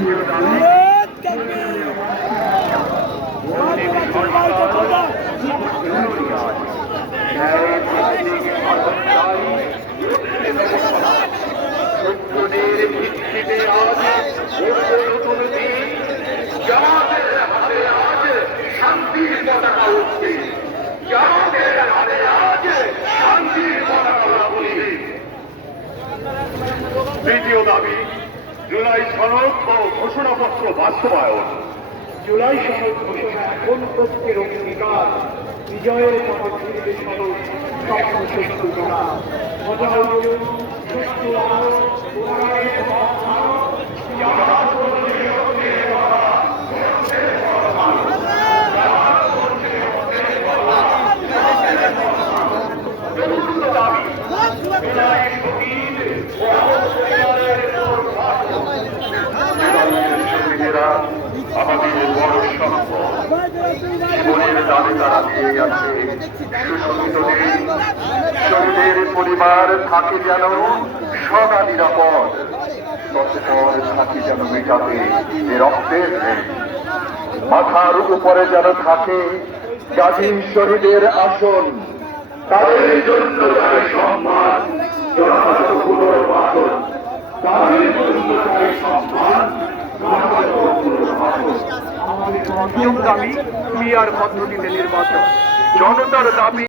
Obrigado. July সনদ ও ঘোষণাপত্র বাস্তবায়ন। জুলাই সনদ ঘোষণা কোন প্রত্যেকের অঙ্গীকার। বিজয়ের পথ ফিরবে সনদ স্বপ্ন সত্য করা। মজা হল সুস্থ আলো পুনরায় চতুর্থ দাবি জুলাই শহীদ ও আহত পরিবারের উপর ভার। শহীদেরা আমাদের শহীদের পরিবার থাকে যেন, সদা নিরাপদ। তৎপর থাকি যেন মেটাতে এ রক্তের। মাথার উপরে যেন থাকে গাজী শহীদের আসন। সম্মান নিয়ম দাবি পিআর পদ্ধতিতে নির্বাচন। জনতার দাবি